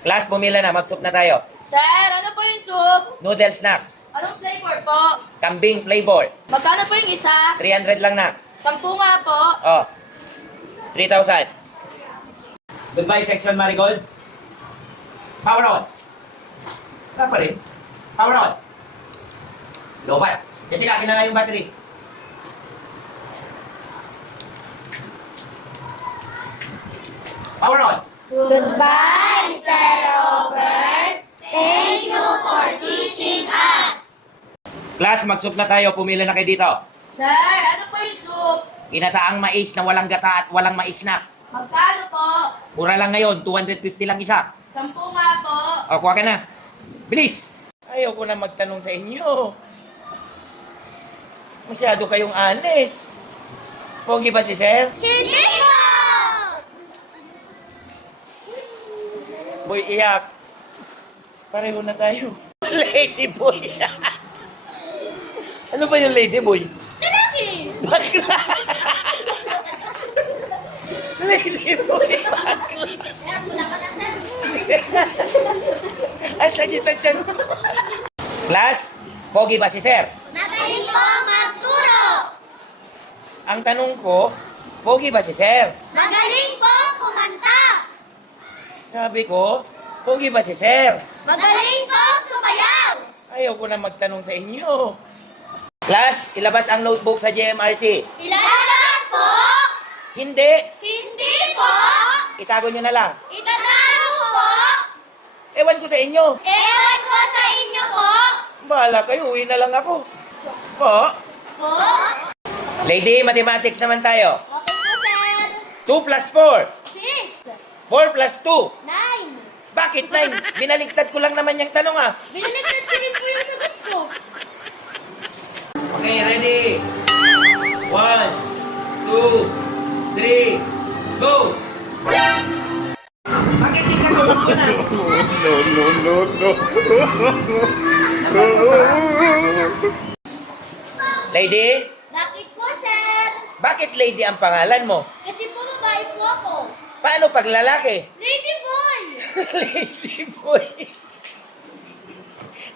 Class, pumila na. Mag-soup na tayo. Sir, ano po yung soup? Noodle snack. Anong flavor po? Kambing flavor. Magkano po yung isa? 300 lang na. 10 nga po. Oh. 3,000. Goodbye, section Marigold. Power on. Wala pa rin. Power on. Lobat. Kasi kaki na nga yung battery. Power on. Goodbye, Sir Robert. Thank you for teaching us. Class, mag-soup na tayo. Pumila na kayo dito. Sir, ano po yung soup? Ginataang mais na walang gata at walang mais na. Magkano po? Mura lang ngayon. 250 lang isa. 10 nga po. O, kuha ka na. Bilis! Ayaw ko na magtanong sa inyo. Masyado kayong honest. Pogi ba si Sir? Hindi po! Boy, iyak. Pareho na tayo. Lady boy. Ano ba yung lady boy? Lalaki! Bakla. Lady boy, bakla. Sir, wala ka na, sir. Ang sakit ang tiyan. Class, pogi ba si Sir? Magaling po magturo! Ang tanong ko, pogi ba si Sir? Magaling po kumanta! Sabi ko, pogi ba si Sir? Magaling po sumayaw! Ayaw ko na magtanong sa inyo. Class, ilabas ang notebook sa JMRC. Ilalabas po! Hindi. Hindi po! Itago nyo na lang. Itatago po! Ewan ko sa inyo. Ewan ko sa inyo po! Bahala kayo, uwi na lang ako. Po. Po? Lady, mathematics naman tayo. Okay po, sir. 2 plus 4. 6, 4 plus 2. 9. Bakit 9? Binaligtad ko lang naman yung tanong ah. Binaligtad ko rin po yung sagot ko. Okay, ready? 1, 2, 3, go! Bakit di ka tumutunan? Lady? Bakit po, sir? Bakit lady ang pangalan mo? Kasi po babae po ako. Paano pag lalaki? Lady boy! Lady boy.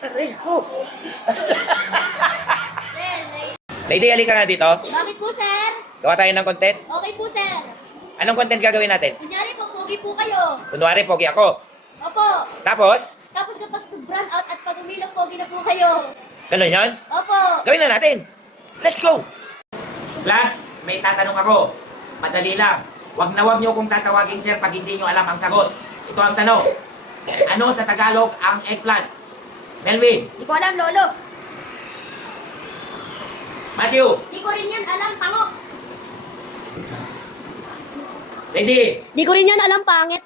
Aray ko. Sir, Lady, halika nga dito. bakit po, sir? Gawa tayo ng content. Okay po, sir. Anong content gagawin natin? Kunyari po, pogi po kayo. Kunwari, pogi ako. Opo. Tapos, Tapos kapag brand out at pag umilang pogi na po kayo. ganun yun? Opo. Gawin na natin. Let's go! Class, may tatanong ako. Madali lang. Wag niyo kong tatawagin sir pag hindi niyo alam ang sagot. Ito ang tanong. Ano sa Tagalog ang eggplant? Melvin, Di ko alam, lolo. Matthew, Di ko rin yan alam, pango. Lady, Di ko rin yan alam, pangit.